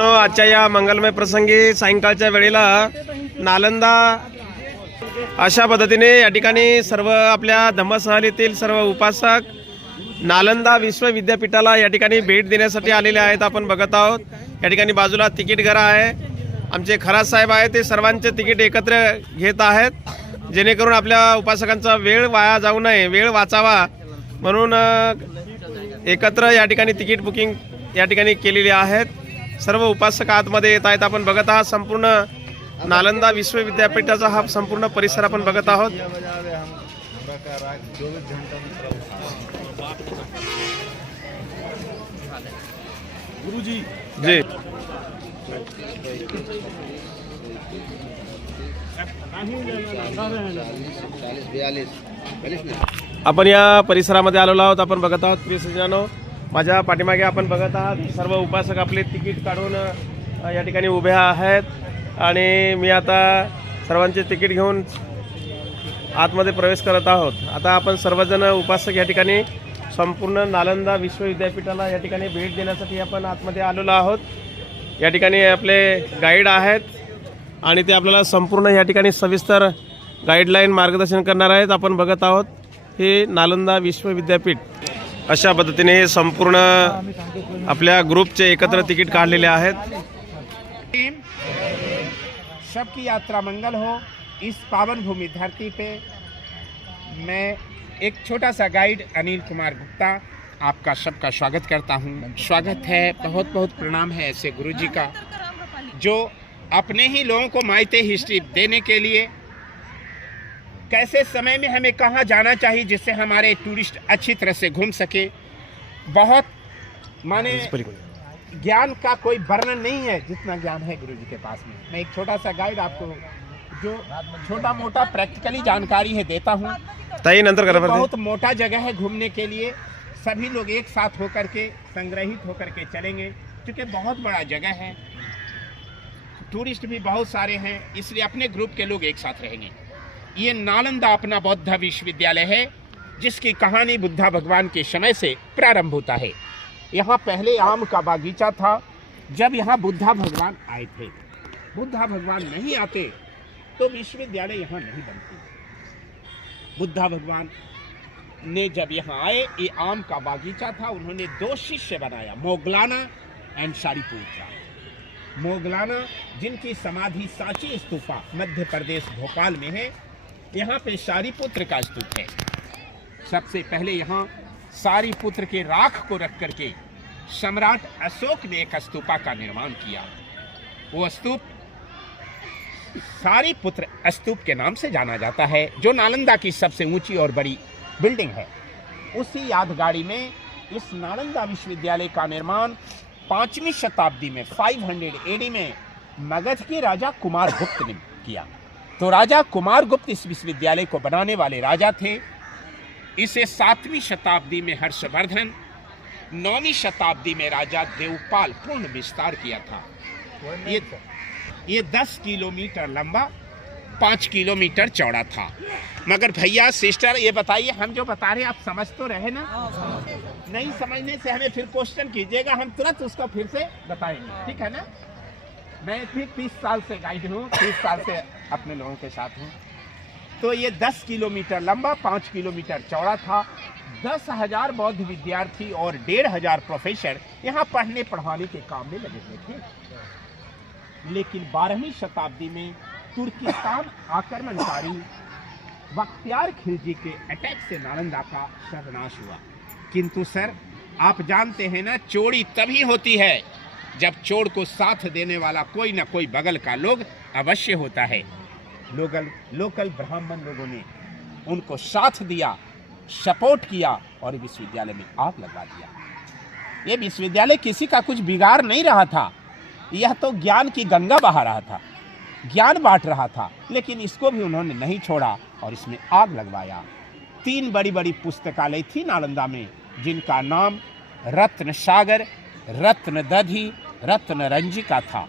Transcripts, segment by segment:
आजच्या या मंगलमय प्रसंगी सायंकाळच्या वेळेला नालंदा अशा पद्धतीने या ठिकाणी सर्व आपल्या धम्मसहलीतील सर्व उपासक नालंदा विश्वविद्यापीठाला या ठिकाणी भेट देण्यासाठी आलेले आहेत. आपण बघत आहोत या ठिकाणी बाजूला तिकीट घर आहे. आमचे खरात साहेब आहेत, ते सर्वांचे तिकीट एकत्र घेत आहेत, जेणेकरून आपल्या उपासकांचा वेळ वाया जाऊ नये, वेळ वाचावा म्हणून एकत्र या ठिकाणी तिकीट बुकिंग या ठिकाणी केलेली आहेत. सर्व उपासक आतमध्ये येत आहेत. आपण बघत आहात संपूर्ण नालंदा विश्वविद्यापीठाचा हा संपूर्ण परिसर आपण बघत आहोत. गुरुजी जी आपण या परिसरामध्ये आलेलो आहोत. आपण बघत आहोत प्रिय सज्जनांनो, माझ्या पाठीमागे आपण बघत आहात सर्व उपासक आपले तिकीट काढून या ठिकाणी उभे आहेत आणि मी आता सर्वांचे तिकीट घेऊन आतमध्ये प्रवेश करत आहोत. आता आपण सर्वजण उपासक या ठिकाणी संपूर्ण नालंदा विश्वविद्यापीठाला या ठिकाणी भेट देण्यासाठी आपण आतमध्ये आलेलो आहोत. या ठिकाणी आपले गाईड आहेत आणि ते आपल्याला संपूर्ण या ठिकाणी सविस्तर गाईडलाईन मार्गदर्शन करणार आहेत. आपण बघत आहोत हे नालंदा विश्वविद्यापीठ अशा पद्धतीने हे संपूर्ण आपल्या ग्रुपचे एकत्र तिकीट काढलेले आहेत. सबकी यात्रा मंगल हो. इस पावन भूमि धरती पे मैं एक छोटा सा गाइड अनिल कुमार गुप्ता आपका सबका स्वागत करता हूँ. स्वागत है, बहुत बहुत प्रणाम है ऐसे गुरुजी का जो अपने ही लोगों को मायते हिस्ट्री देने के लिए कैसे समय में हमें कहाँ जाना चाहिए जिससे हमारे टूरिस्ट अच्छी तरह से घूम सके. बहुत माने ज्ञान का कोई वर्णन नहीं है जितना ज्ञान है गुरुजी के पास में. मैं एक छोटा सा गाइड आपको जो छोटा मोटा प्रैक्टिकली जानकारी है देता हूँ. बहुत मोटा जगह है घूमने के लिए. सभी लोग एक साथ होकर के संग्रहित होकर के चलेंगे क्योंकि बहुत बड़ा जगह है, टूरिस्ट भी बहुत सारे हैं, इसलिए अपने ग्रुप के लोग एक साथ रहेंगे. ये नालंदा अपना बौद्ध विश्वविद्यालय है जिसकी कहानी बुद्धा भगवान के समय से प्रारंभ होता है. यहाँ पहले आम का बागीचा था. जब यहाँ बुद्धा भगवान आए थे, बुद्धा भगवान नहीं आते तो विश्वविद्यालय यहाँ नहीं बनती. बुद्धा भगवान ने जब यहाँ आए, ये आम का बागीचा था. उन्होंने 2 शिष्य बनाया, मोगलाना एंड सारीपुत्र. मोगलाना जिनकी समाधि सांची स्तूपा मध्य प्रदेश भोपाल में है, यहाँ पे सारीपुत्र का स्तूप है. सबसे पहले यहाँ सारीपुत्र के राख को रख करके सम्राट अशोक ने एक स्तूपा का निर्माण किया. वो स्तूप सारीपुत्र स्तूप के नाम से जाना जाता है, जो नालंदा की सबसे ऊंची और बड़ी बिल्डिंग है. उसी यादगारी में इस नालंदा विश्वविद्यालय का निर्माण 5वीं शताब्दी में 500 AD में मगध के राजा कुमार गुप्त ने किया. तो राजा कुमार गुप्त इस विश्वविद्यालय को बनाने वाले राजा थे. इसे 7वीं शताब्दी में हर्षवर्धन, 9वीं शताब्दी में राजा देवपाल पूर्ण विस्तार किया था. ये 10 किलोमीटर लंबा, 5 किलोमीटर चौड़ा था. मगर भैया सिस्टर ये बताइए, हम जो बता रहे हैं आप समझ तो रहे ना? नहीं समझने से हमें फिर क्वेश्चन कीजिएगा, हम तुरंत उसको फिर से बताएंगे, ठीक है ना? मैं भी 30 साल से गाइड हूँ, 30 साल से अपने लोगों के साथ हूँ. तो ये 10 किलोमीटर लंबा, 5 किलोमीटर चौड़ा था. 10,000 बौद्ध विद्यार्थी और 1,500 प्रोफेसर यहाँ पढ़ने पढ़ाने के काम में लगे हुए थे. लेकिन 12वीं शताब्दी में तुर्किस्तान आक्रमणकारी बख्तियार खिलजी के अटैक से नालंदा का सर्वनाश हुआ. किंतु सर आप जानते हैं ना, चोरी तभी होती है जब चोर को साथ देने वाला कोई ना कोई बगल का लोग अवश्य होता है. लोकल ब्राह्मण लोगों ने उनको साथ दिया, सपोर्ट किया और विश्वविद्यालय में आग लगा दिया. ये विश्वविद्यालय किसी का कुछ बिगाड़ नहीं रहा था, यह तो ज्ञान की गंगा बहा रहा था, ज्ञान बांट रहा था. लेकिन इसको भी उन्होंने नहीं छोड़ा और इसमें आग लगवाया. 3 बड़ी बड़ी पुस्तकालय थी नालंदा में, जिनका नाम रत्न सागर, रत्न दधी, रत्न रंजिका था.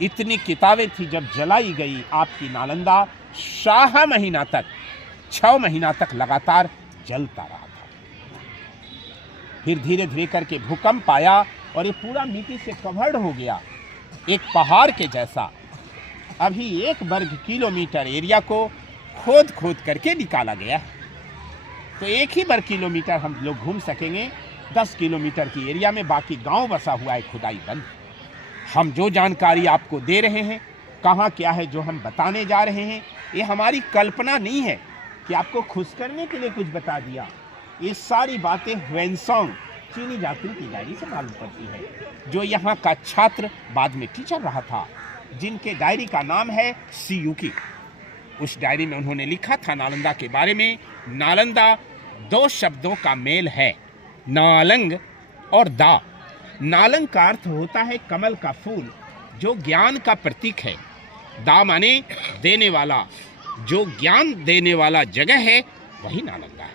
इतनी किताबें थी, जब जलाई गई आपकी नालंदा 6 महीना तक लगातार जलता रहा था. फिर धीरे धीरे करके भूकंप आया और ये पूरा मिट्टी से कवर्ड हो गया. एक पहाड़ के जैसा अभी 1 वर्ग किलोमीटर एरिया को खोद खोद करके निकाला गया है। तो 1 ही वर्ग किलोमीटर हम लोग घूम सकेंगे, 10 किलोमीटर की एरिया में बाकी गांव बसा हुआ है, खुदाई बंद। हम जो जानकारी आपको दे रहे हैं, कहाँ क्या है जो हम बताने जा रहे हैं, ये हमारी कल्पना नहीं है कि आपको खुश करने के लिए कुछ बता दिया। ये सारी बातें ह्वेनसोंग चीनी यात्री की डायरी से मालूम पड़ती है, जो यहाँ का छात्र बाद में टीचर रहा था, जिनके डायरी का नाम है सीयूकी। उस डायरी में उन्होंने लिखा था नालंदा के बारे में, नालंदा 2 शब्दों का मेल है, नालंग और दा। नालंग का अर्थ होता है कमल का फूल, जो ज्ञान का प्रतीक है। दा माने देने वाला, जो ज्ञान देने वाला जगह है वही नालंदा है।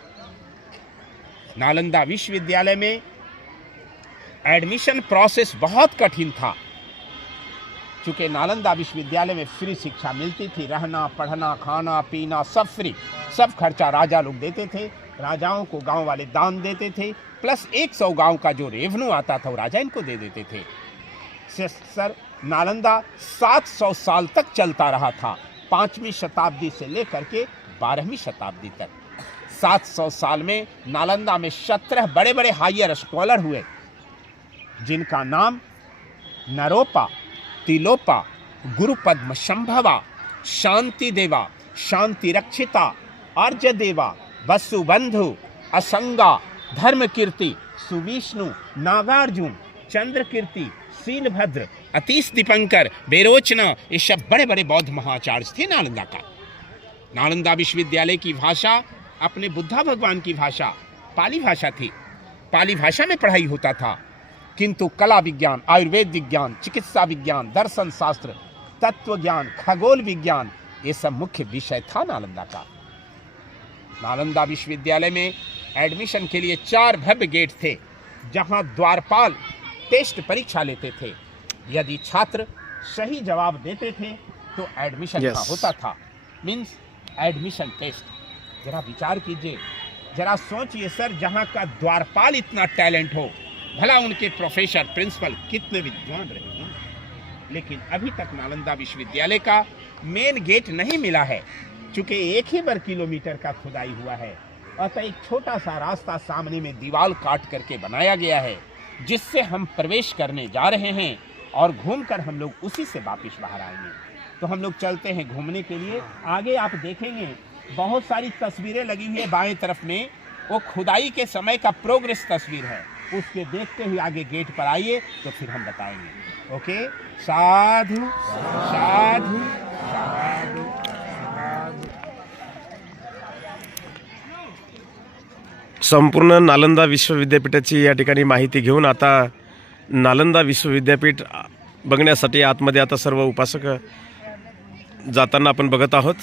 नालंदा विश्वविद्यालय में एडमिशन प्रोसेस बहुत कठिन था, चूंकि नालंदा विश्वविद्यालय में फ्री शिक्षा मिलती थी, रहना पढ़ना खाना पीना सब फ्री, सब खर्चा राजा लोग देते थे। राजाओं को गांव वाले दान देते थे, प्लस 100 गांव का जो रेवन्यू आता था वो राजा इनको दे देते थे। सर नालंदा 700 साल तक चलता रहा था, 5वीं शताब्दी से लेकर के 12वीं शताब्दी तक। 700 साल में नालंदा में 17 बड़े बड़े हायर स्कॉलर हुए, जिनका नाम नरोपा, तिलोपा, गुरुपद्म संभवा, शांति देवा, शांति रक्षिता, अर्ज देवा, वसुबंधु, असंगा, धर्म कीर्ति, सुविष्णु, नागार्जुन, चंद्र कीर्ति, सीलभद्र, अतीश दीपंकर, बेरोचना, ये सब बड़े बड़े बौद्ध महाचार्य थे नालंदा का। नालंदा विश्वविद्यालय की भाषा अपने बुद्धा भगवान की भाषा पाली भाषा थी। पाली भाषा में पढ़ाई होता था, किंतु कला विज्ञान, आयुर्वेद विज्ञान, चिकित्सा विज्ञान, दर्शन शास्त्र, तत्व ज्ञान, खगोल विज्ञान, ये सब मुख्य विषय था नालंदा का। नालंदा विश्वविद्यालय में एडमिशन के लिए 4 भव्य गेट थे, जहां द्वारपाल टेस्ट परीक्षा लेते थे। यदि छात्र सही जवाब देते थे तो एडमिशन का होता था, मीन्स एडमिशन टेस्ट। जरा विचार कीजिए, जरा सोचिए सर, जहां का द्वारपाल इतना टैलेंट हो, भला उनके प्रोफेसर प्रिंसिपल कितने विद्वान रहे हैं। लेकिन अभी तक नालंदा विश्वविद्यालय का मेन गेट नहीं मिला है, चूंकि 1 ही वर्ग किलोमीटर का खुदाई हुआ है। अतः एक छोटा सा रास्ता सामने में दीवार काट करके बनाया गया है, जिससे हम प्रवेश करने जा रहे हैं और घूमकर हम लोग उसी से वापस बाहर आएंगे। तो हम लोग चलते हैं घूमने के लिए। आगे आप देखेंगे बहुत सारी तस्वीरें लगी हुई है बाएं तरफ में, वो खुदाई के समय का प्रोग्रेस तस्वीर है। उसके देखते हुए आगे गेट पर आइए, तो फिर हम बताएंगे। ओके, साधु साधु साधु। संपूर्ण नालंदा विश्वविद्यापीठाची या ठिकाणी माहिती घेऊन आता नालंदा विश्वविद्यापीठ बघण्यासाठी आतमध्ये आता सर्व उपासक जाताना आपण बघत आहोत।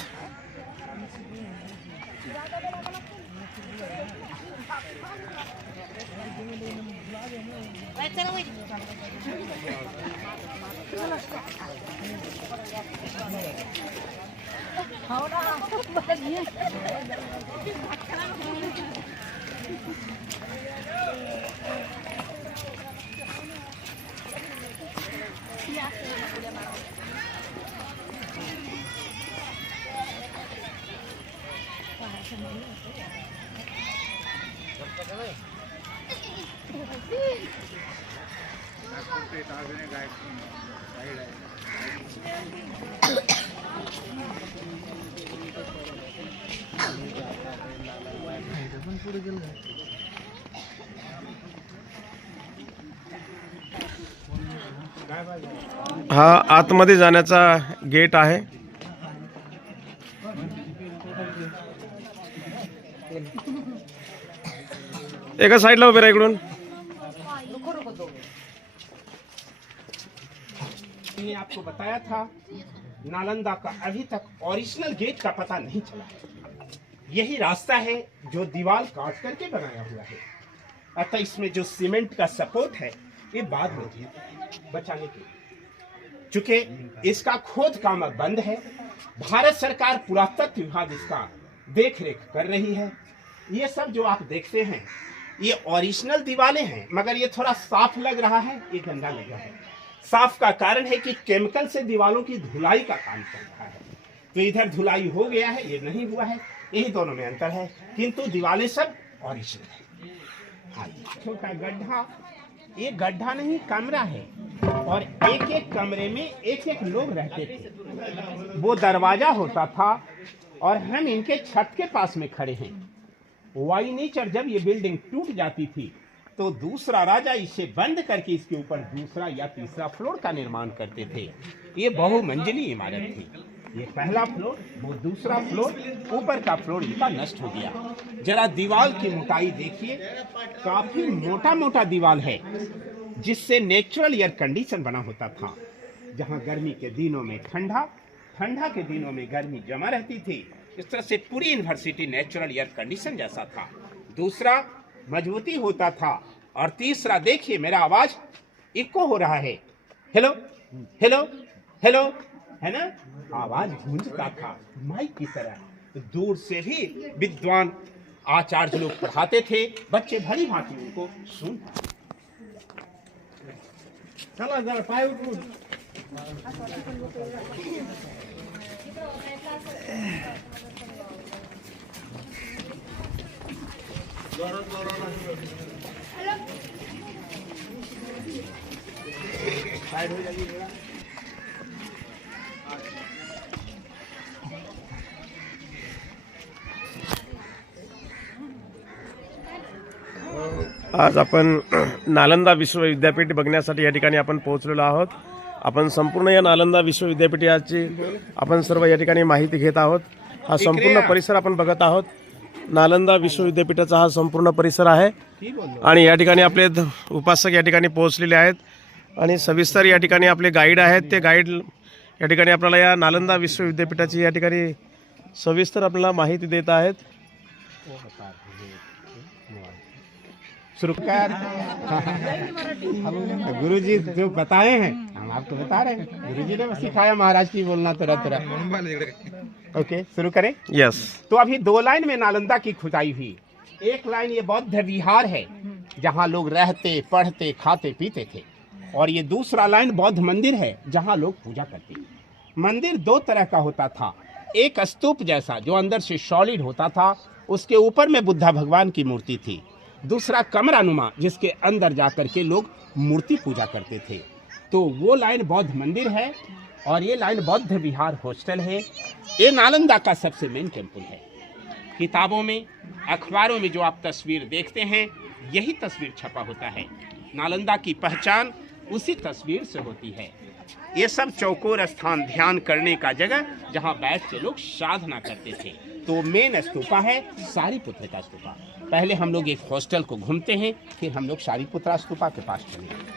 हा आतमध्ये जाण्याचा गेट आहे। एका साइडला उभे राहा इकडून। मैंने आपको बताया था नालंदा का अभी तक ओरिजिनल गेट का पता नहीं चला। यही रास्ता है जो दीवार काट करके बनाया हुआ है। अतः इसमें जो सीमेंट का सपोर्ट है ये बाद में दिया बचाने के लिए, चूंकि इसका खोद काम अब बंद है। भारत सरकार पुरातत्व विभाग इसका देख रेख कर रही है। ये सब जो आप देखते हैं ये ओरिजिनल दीवारें हैं, मगर ये थोड़ा साफ लग रहा है, ये गंदा लग रहा है। साफ का कारण है कि केमिकल से दीवारों की धुलाई का काम चल रहा है। तो इधर धुलाई हो गया है, ये नहीं हुआ है, यही दोनों में अंतर है, किंतु दीवारें सब ओरिजिनल है। हाँ, छोटा गड्ढा, ये गड्ढा नहीं कमरा है, और एक एक कमरे में एक एक लोग रहते थे। वो दरवाजा होता था और हम इनके छत के पास में खड़े हैं। वाई नेचर जब ये बिल्डिंग टूट जाती थी तो दूसरा राजा इसे बंद करके इसके ऊपर दूसरा या तीसरा फ्लोर का निर्माण करते थे। ये बहुमंजिली इमारत थी। ये पहला फ्लोर, वो दूसरा फ्लोर, ऊपर का फ्लोर इनका नष्ट हो गया। जरा दीवार की मोटाई देखिए, काफी मोटा मोटा दीवार है, जिससे नेचुरल एयर कंडीशन बना होता था। जहां गर्मी के दिनों में ठंडा, ठंडा के दिनों में गर्मी जमा रहती थी। इस तरह से पूरी यूनिवर्सिटी नेचुरल एयर कंडीशन जैसा था। दूसरा, मजबूती होता था, और तीसरा देखिए मेरा आवाज इको हो रहा है, हेलो हेलो हेलो, है ना, आवाज गूंजता था माइक की तरह। दूर से भी विद्वान आचार्य लोग पढ़ाते थे, बच्चे भली भांति उनको सुनते। चलो जरा पाए उठ। साइड हो जाइए जरा। आज आपण नालंदा विश्वविद्यापीठ बघण्यासाठी या ठिकाणी आपण पोहोचलेलो आहोत। आपण संपूर्ण या नालंदा विश्वविद्यापीठाची आपण सर्व या ठिकाणी माहिती घेत आहोत। हा संपूर्ण परिसर आपण बघत आहोत। नालंदा विश्वविद्यापीठाचा हा संपूर्ण परिसर आहे आणि या ठिकाणी आपले उपासक या ठिकाणी पोहोचलेले आहेत आणि सविस्तर या ठिकाणी आपले गाईड आहेत, ते गाईड या ठिकाणी आपल्याला या नालंदा विश्वविद्यापीठाची या ठिकाणी सविस्तर आपल्याला माहिती देत आहेत। शुरू कर। गुरुजी जो बताए हैं हम आपको बता रहे हैं, गुरुजी ने सिखाया महाराज की बोलना तरह तरह। ओके, शुरू करें। यस। तो अभी दो लाइन में नालंदा की खुदाई हुई। एक लाइन ये बौद्ध विहार है, जहाँ लोग रहते, पढ़ते, खाते, पीते थे, और ये दूसरा लाइन बौद्ध मंदिर है, जहाँ लोग पूजा करते। मंदिर दो तरह का होता था, एक स्तूप जैसा जो अंदर से सॉलिड होता था, उसके ऊपर में बुद्धा भगवान की मूर्ति थी। दूसरा कमरानुमा, जिसके अंदर जाकर के लोग मूर्ति पूजा करते थे। तो वो लाइन बौद्ध मंदिर है, और ये लाइन बौद्ध विहार हॉस्टल है। ये नालंदा का सबसे मेन टेम्पल है। किताबों में, अखबारों में जो आप तस्वीर देखते हैं, यही तस्वीर छपा होता है। नालंदा की पहचान उसी तस्वीर से होती है। ये सब चौकोर स्थान, ध्यान करने का जगह, जहाँ बैठ के लोग साधना करते थे। तो मेन स्तूपा है सारीपुत्र का स्तूपा। पहले हम लोग एक हॉस्टल को घूमते हैं, फिर हम लोग सारीपुत्रा स्तूपा के पास चलेंगे।